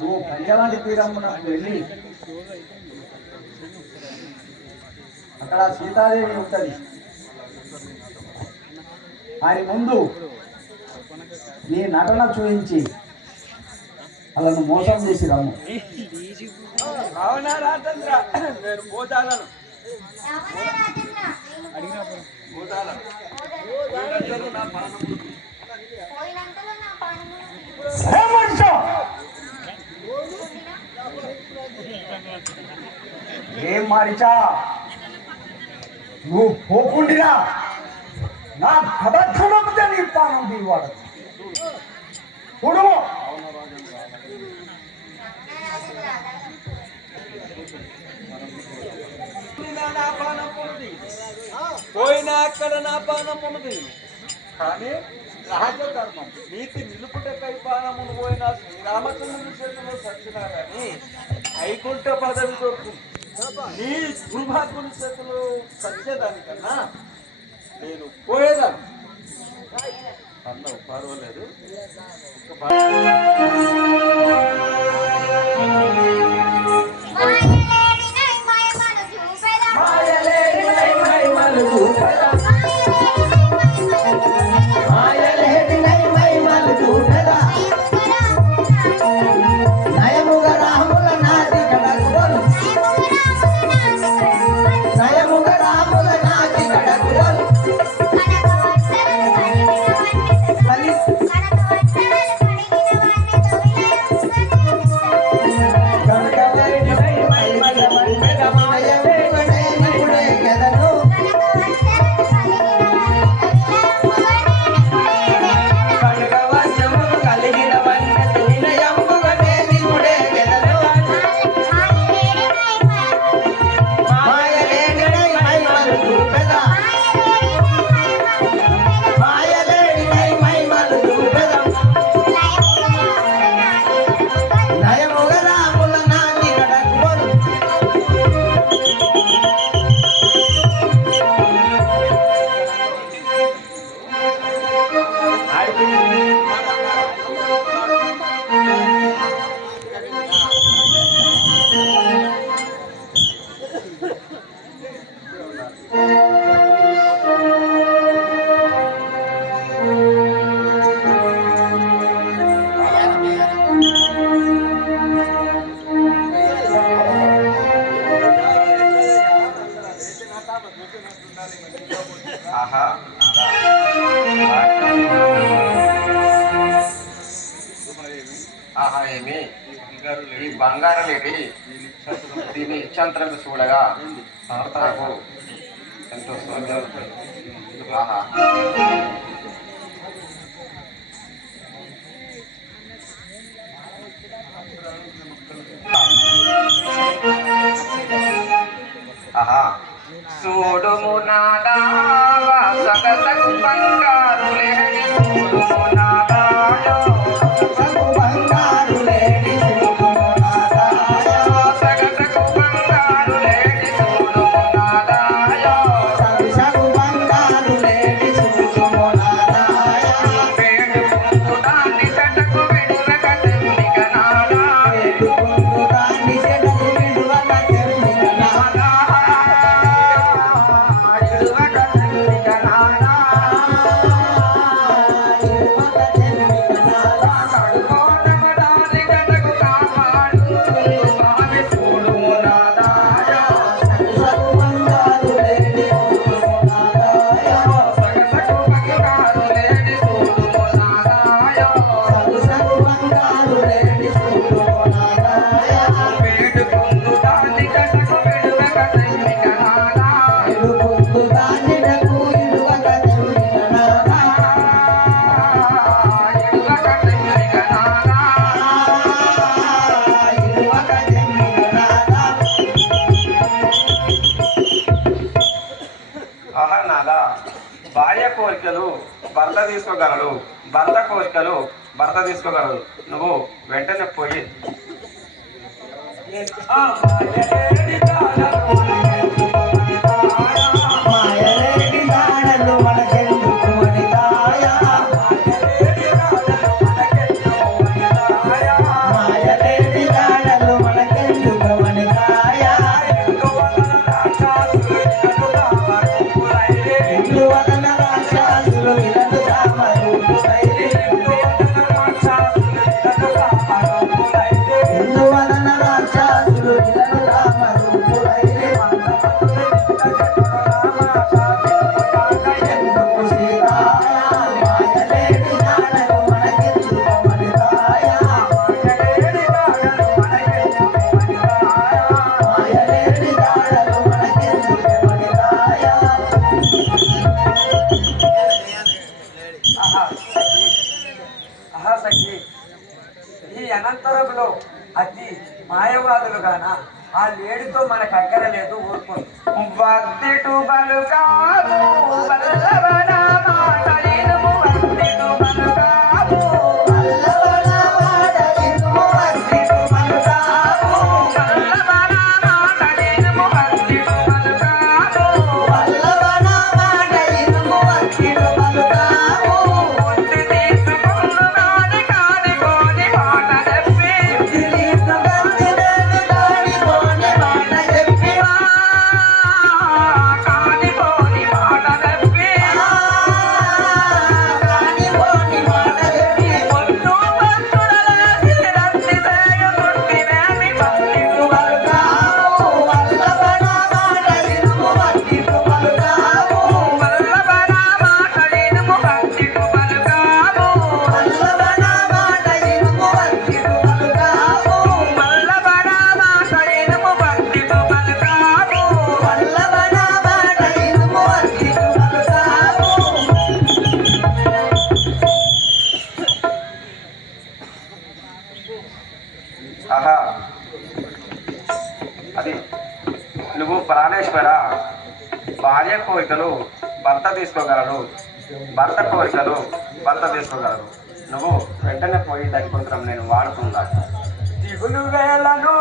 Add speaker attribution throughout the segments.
Speaker 1: నువ్వు పంచలాంటి తీరమ్మున వెళ్ళి. అక్కడ సీతాదేవి ఉంటుంది. ఆయన ముందు నీ నటన చూపించి వాళ్ళను మోసం చేసి రమ్ము
Speaker 2: రాజేంద్ర నేను పోతాలను పోతాలను పోయినంతలో నా ప్రాణం
Speaker 3: పోయినంతలో నా పానము
Speaker 1: సరే మనిషి ఏం మారిచా? నువ్వు పోకుండిరా. నా కథ నీ పానం దివాడు చూడు
Speaker 2: పోయినా నా పానం ఉన్నది పోయినా అక్కడ నా పానం ఉన్నది. కానీ రాజధర్మం నీతి నిలుపుటకై పానమును పోయిన శ్రీరామచంద్రుని చేతిలో సచ్చినా కానీ వైకుంఠ పదవి దొరుకుతుంది నీ దుర్భాగ్యుని చేతిలో సత్యదానికన్నా నేను పోయేదాన్ని.
Speaker 4: ఆహా ఏమి? ఈ బంగారం ఏది దీని ఇచ్చంతరం చూడగా నాకు ఎంతో సౌందర్యం ఆహా. ఆహా. చూడుము నాదా Bye. భర్త తీసుకోగలడు. భర్త కోరికలు భర్త తీసుకోగలడు. నువ్వు వెంటనే పోయి. Santa. కోరికలు భర్త తీసుకోగలడు. భర్త కోరికలు భర్త తీసుకోగలడు నువ్వు వెంటనే పోయి దాని కొంచెం నేను వాడుతుందా
Speaker 5: దిగులు వేలను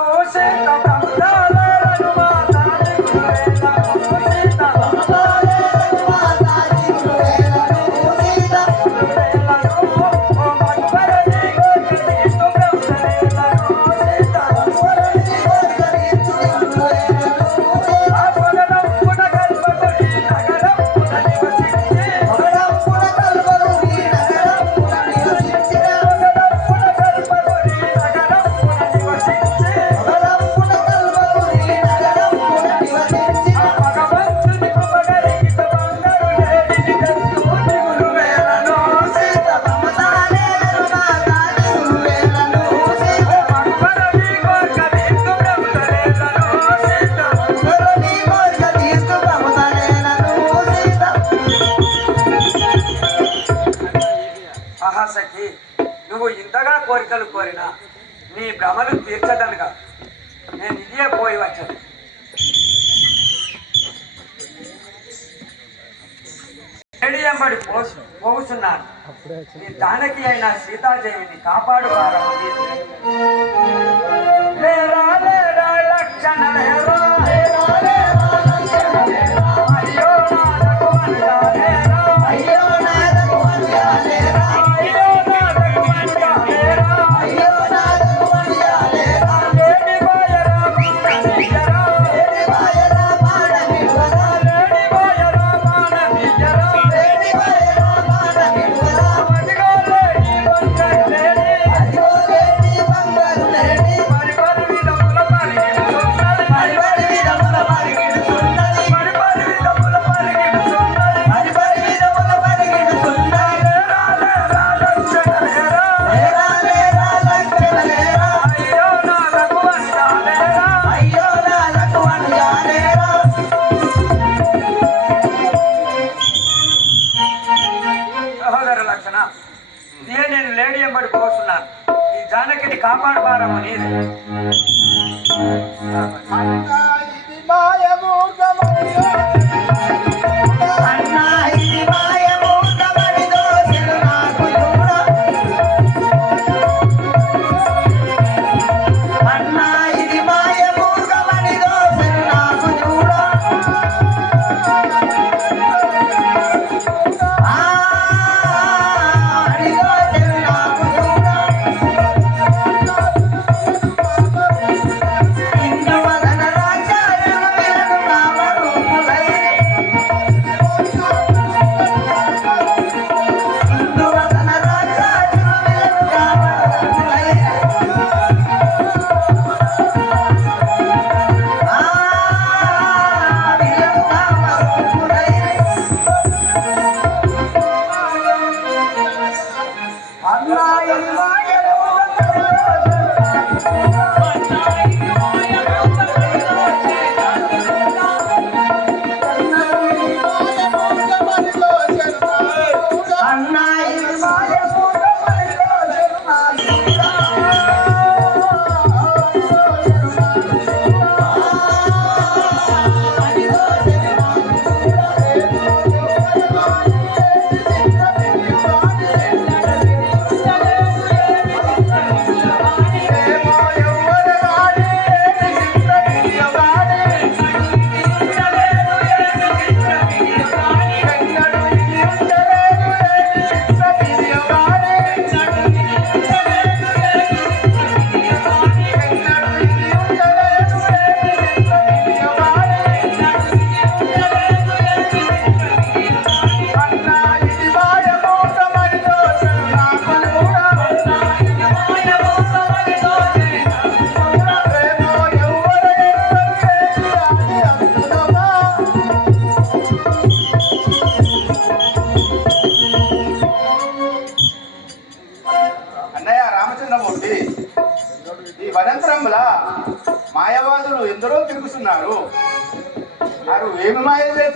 Speaker 5: కూర్చున్నా ఇదే నేను లేడీ ఎంబడి కూర్చున్నాను ఈ జానకిని కాపాడబారము నీది
Speaker 6: మాయమూర్తమయ్యా.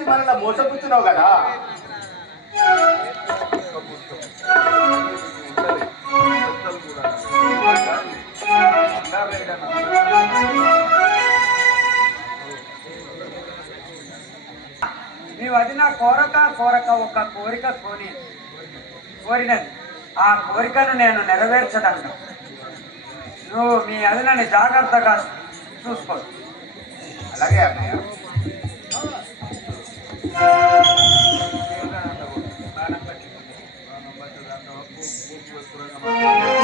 Speaker 6: చేసి మనల్ని మోసపుచ్చున్నావు కదా?
Speaker 5: మీ వదిన కోరక కోరక ఒక కోరిక కోరి కోరినది. ఆ కోరికను నేను నెరవేర్చదంట నువ్వు మీ అదినని జాగ్రత్తగా చూసుకో.
Speaker 6: అలాగే అన్నయ్య.
Speaker 1: Thank you.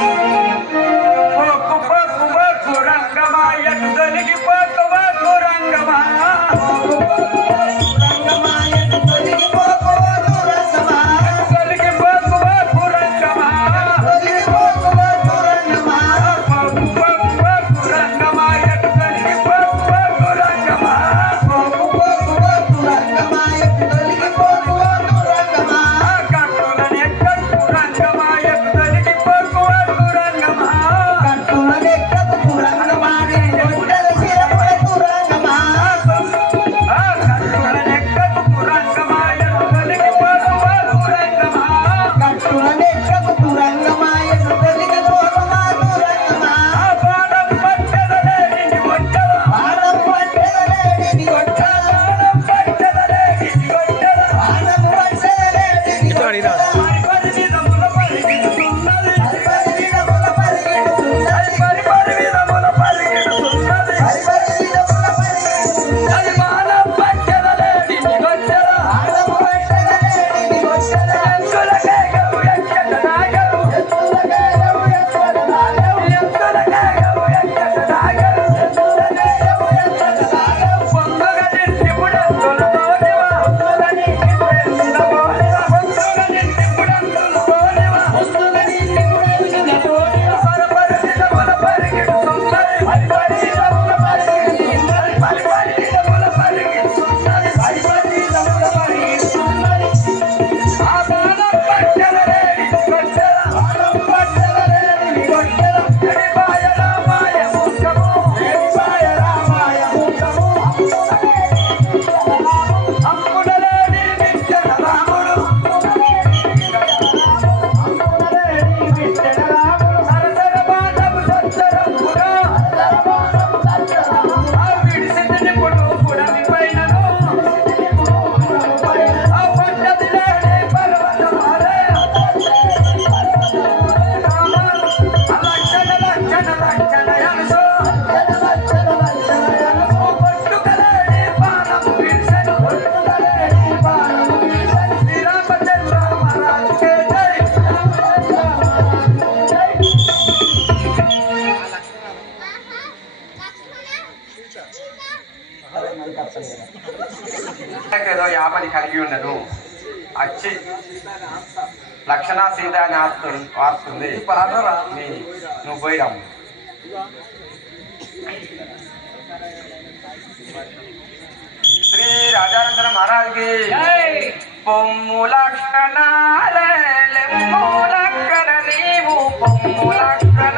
Speaker 1: లక్షణ
Speaker 4: సీత అని ఆస్తుంది వాస్తుంది నువ్వు పోయిరాము శ్రీ రాజానందన మహారాజ్కి పొమ్ము లక్షణాలే పొమ్ము లక్షణ నీవు పొమ్ము లక్షణ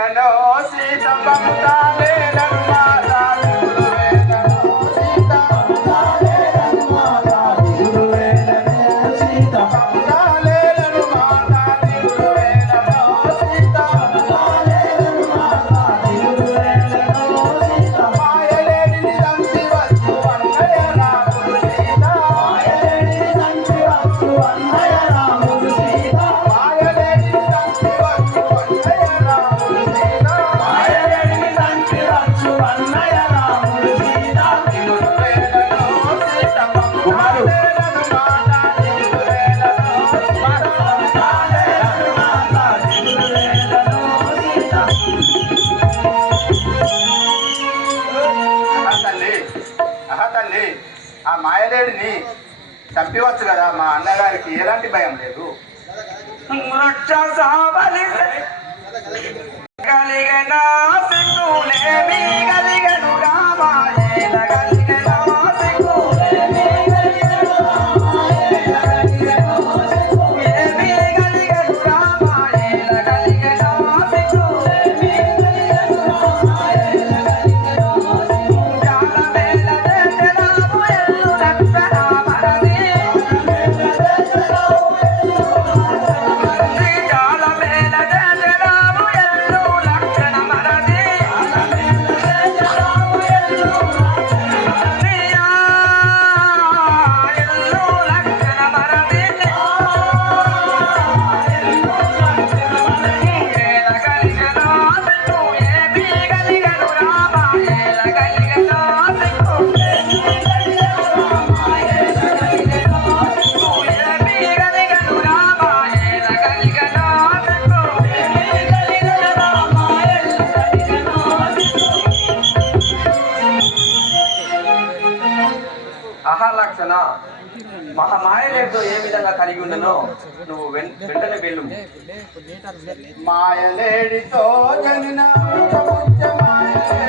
Speaker 6: నన్ను సీతమ్మ తానే నన్ను మాతా
Speaker 1: చంపివచ్చు కదా మా అన్నగారికి? ఎలాంటి భయం లేదు.
Speaker 4: రాక్షసావలి కలిగన
Speaker 6: మహామాయలేతో ఏ విధంగా కలిగి ఉండనో నువ్వు వెంటనే వెళ్ళు.
Speaker 1: మాయలేడితో జనిన ప్రపంచ మాయలేడి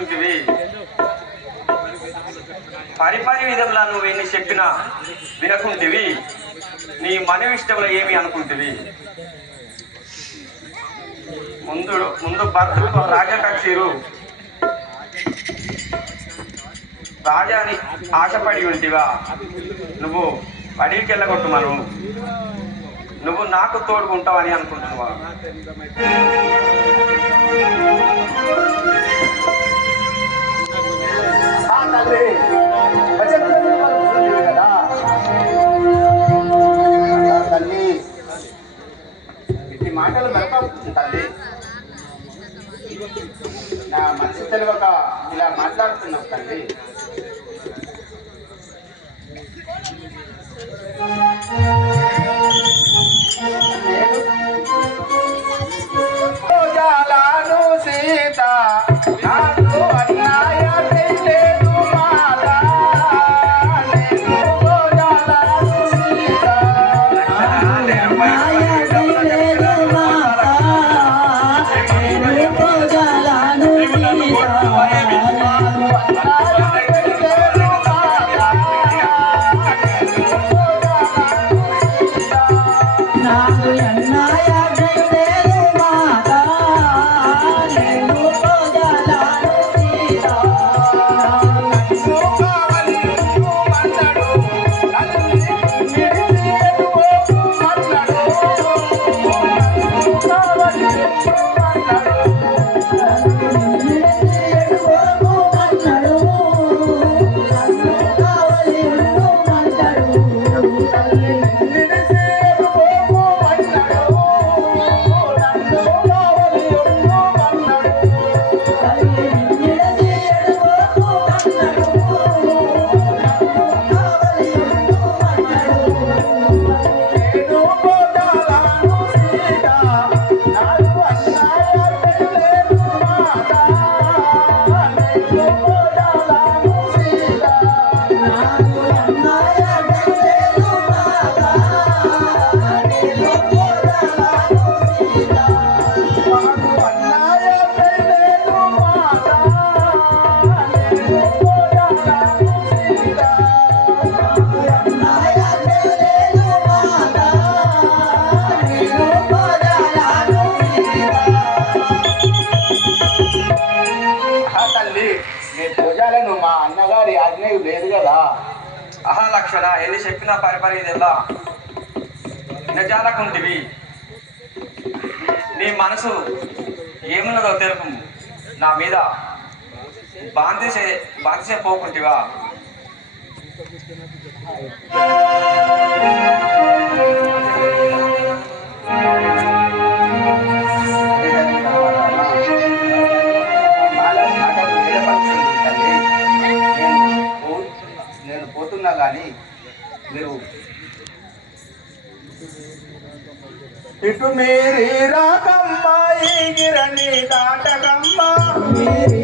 Speaker 6: విధంలో పరిపరి విధంలో నువ్వు ఎన్ని చెప్పినా వినకుంటివి. నీ మనవిష్టంలో ఏమి అనుకుంటివి. ముందు ముందు భర్తకు రాజకక్షిరు. రాజాని ఆశపడి ఉంటివా? నువ్వు అడవికి వెళ్ళగొట్టుమను. నువ్వు నాకు తోడుకుంటావని అనుకుంటున్నావా?
Speaker 1: ఆ తల్లి కదా. తల్లి ఇట్టి మాటలు వెనక తల్లి. నా మనసు తెలియక ఇలా మాట్లాడుతున్నావు తల్లి.
Speaker 4: ಇದೆಲ್ಲ నిజాలకుంటివి నీ మనసు ఏమున్నదో తెలుపు. నా మీద బాంతిసే బాంతిసే పోకుంటివా?
Speaker 6: ఇటు మీరే రాకమ్మా ఈ గిరణి దాటకమ్మా.
Speaker 1: మీరే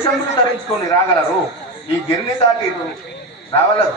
Speaker 6: వేషములు ధరించుకొని రాగలరు. ఈ గిరిని దాటి రావలరు